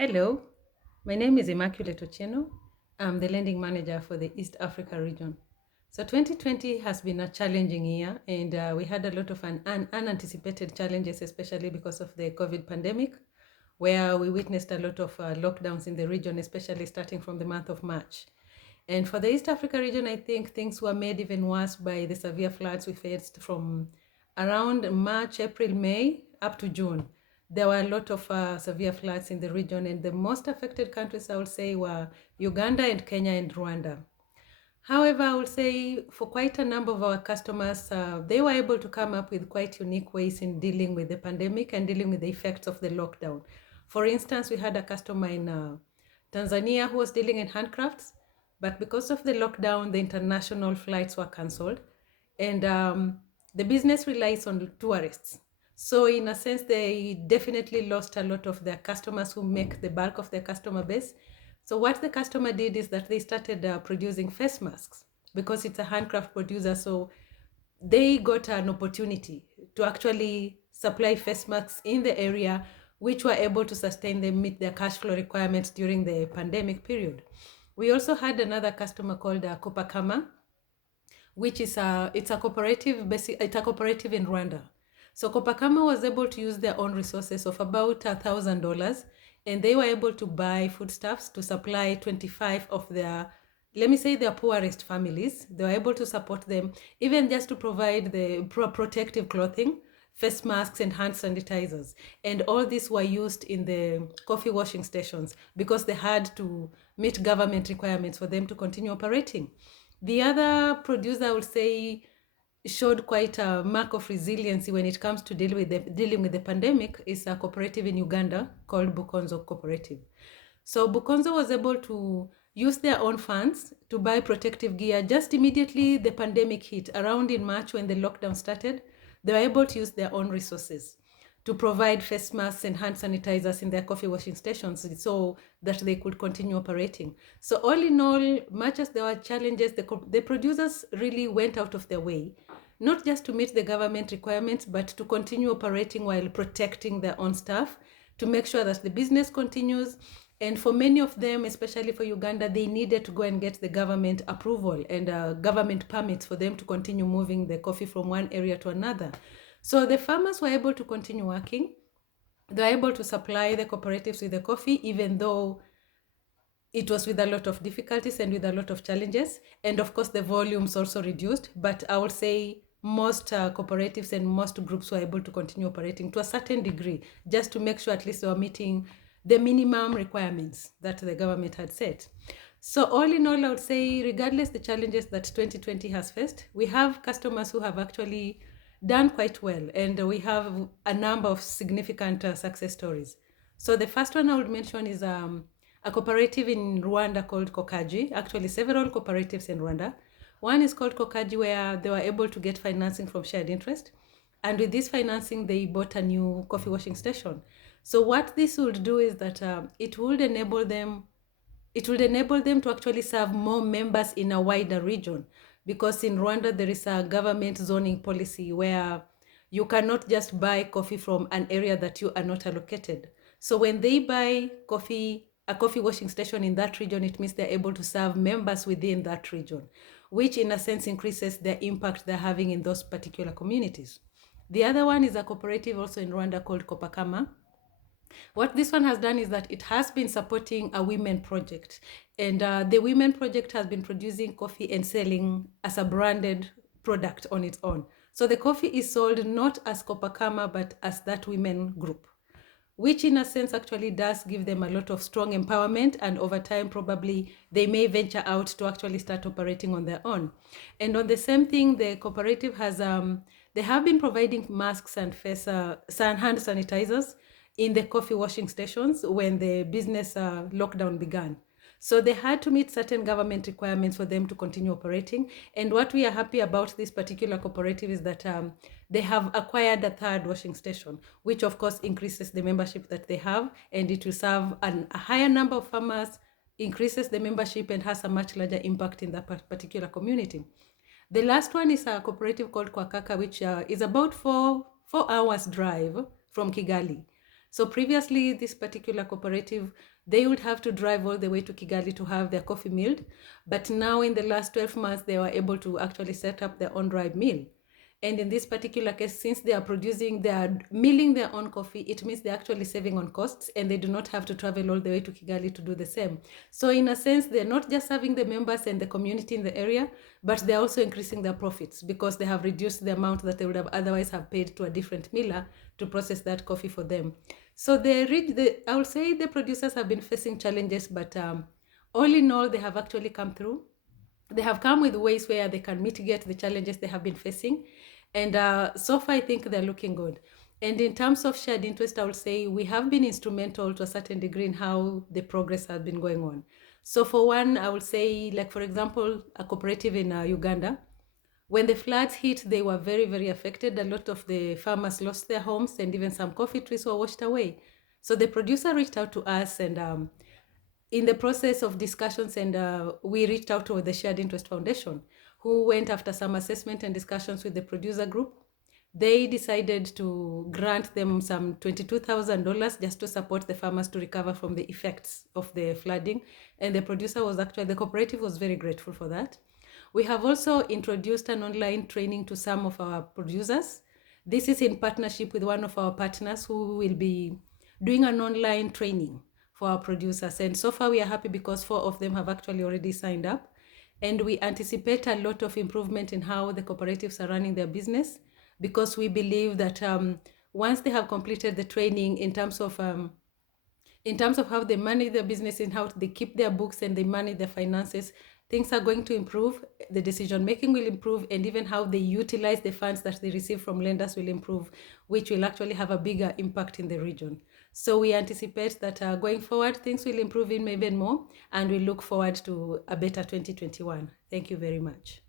Hello, my name is Immaculate Ochieno. I'm the lending manager for the East Africa region. So 2020 has been a challenging year, and we had a lot of unanticipated challenges, especially because of the COVID pandemic, where we witnessed a lot of lockdowns in the region, especially starting from the month of March. And for the East Africa region, I think things were made even worse by the severe floods we faced from around March, April, May up to June. There were a lot of severe floods in the region, and the most affected countries I would say were Uganda and Kenya and Rwanda. However, I would say for quite a number of our customers, they were able to come up with quite unique ways in dealing with the pandemic and dealing with the effects of the lockdown. For instance, we had a customer in Tanzania who was dealing in handcrafts, but because of the lockdown, the international flights were cancelled, and the business relies on tourists. So in a sense, they definitely lost a lot of their customers who make the bulk of their customer base. So what the customer did is that they started producing face masks because it's a handcraft producer. So they got an opportunity to actually supply face masks in the area, which were able to sustain them, meet their cash flow requirements during the pandemic period. We also had another customer called Copacama, which is it's a cooperative, it's a cooperative in Rwanda. So Copacama was able to use their own resources of about $1,000, and they were able to buy foodstuffs to supply 25 of their, let me say, their poorest families. They were able to support them, even just to provide the protective clothing, face masks, and hand sanitizers. And all these were used in the coffee washing stations because they had to meet government requirements for them to continue operating. The other producer, I would say, showed quite a mark of resiliency when it comes to dealing with the pandemic is a cooperative in Uganda called Bukonzo Cooperative. So Bukonzo was able to use their own funds to buy protective gear just immediately the pandemic hit. Around in March when the lockdown started, they were able to use their own resources to provide face masks and hand sanitizers in their coffee washing stations so that they could continue operating. So all in all, much as there were challenges, the producers really went out of their way, not just to meet the government requirements, but to continue operating while protecting their own staff, to make sure that the business continues. And for many of them, especially for Uganda, they needed to go and get the government approval and government permits for them to continue moving the coffee from one area to another. So the farmers were able to continue working. They were able to supply the cooperatives with the coffee, even though it was with a lot of difficulties and with a lot of challenges. And of course, the volumes also reduced. But I would say most cooperatives and most groups were able to continue operating to a certain degree, just to make sure at least they were meeting the minimum requirements that the government had set. So all in all, I would say, regardless the challenges that 2020 has faced, we have customers who have actually done quite well, and we have a number of significant success stories. So the first one I would mention is a cooperative in Rwanda called Kokaji, actually several cooperatives in Rwanda. One is called Kokaji, where they were able to get financing from shared interest. And with this financing, they bought a new coffee washing station. So what this would do is that it would enable them to actually serve more members in a wider region, because in Rwanda there is a government zoning policy where you cannot just buy coffee from an area that you are not allocated. So when they buy a coffee washing station in that region, it means they're able to serve members within that region, which in a sense increases the impact they're having in those particular communities. The other one is a cooperative also in Rwanda called Kopakama. What this one has done is that it has been supporting a women project, and the women project has been producing coffee and selling as a branded product on its own. So the coffee is sold not as Copacama but as that women group, which in a sense actually does give them a lot of strong empowerment, and over time probably they may venture out to actually start operating on their own. And on the same thing, the cooperative has they have been providing masks and hand sanitizers in the coffee washing stations when the business lockdown began. So they had to meet certain government requirements for them to continue operating. And what we are happy about this particular cooperative is that they have acquired a third washing station, which of course increases the membership that they have, and it will serve a higher number of farmers, increases the membership, and has a much larger impact in that particular community. The last one is a cooperative called Kwakaka, which is about four hours drive from Kigali. So previously, this particular cooperative, they would have to drive all the way to Kigali to have their coffee milled. But now in the last 12 months, they were able to actually set up their own dry mill. And in this particular case, since they are milling their own coffee, it means they're actually saving on costs, and they do not have to travel all the way to Kigali to do the same. So in a sense, they're not just serving the members and the community in the area, but they're also increasing their profits because they have reduced the amount that they would have otherwise have paid to a different miller to process that coffee for them. So I would say the producers have been facing challenges, but all in all, they have actually come through. They have come with ways where they can mitigate the challenges they have been facing. And so far, I think they're looking good. And in terms of shared interest, I would say we have been instrumental to a certain degree in how the progress has been going on. So for one, I would say, like, for example, a cooperative in Uganda, when the floods hit, they were very, very affected. A lot of the farmers lost their homes, and even some coffee trees were washed away. So the producer reached out to us, and in the process of discussions, and we reached out to the Shared Interest Foundation, who went after some assessment and discussions with the producer group. They decided to grant them some $22,000 just to support the farmers to recover from the effects of the flooding. And the cooperative was very grateful for that. We have also introduced an online training to some of our producers. This is in partnership with one of our partners who will be doing an online training for our producers. And so far we are happy because 4 of them have actually already signed up. And we anticipate a lot of improvement in how the cooperatives are running their business, because we believe that once they have completed the training in terms of how they manage their business and how they keep their books and they manage their finances, things are going to improve. The decision making will improve, and even how they utilize the funds that they receive from lenders will improve, which will actually have a bigger impact in the region. So we anticipate that going forward, things will improve even more, and we look forward to a better 2021. Thank you very much.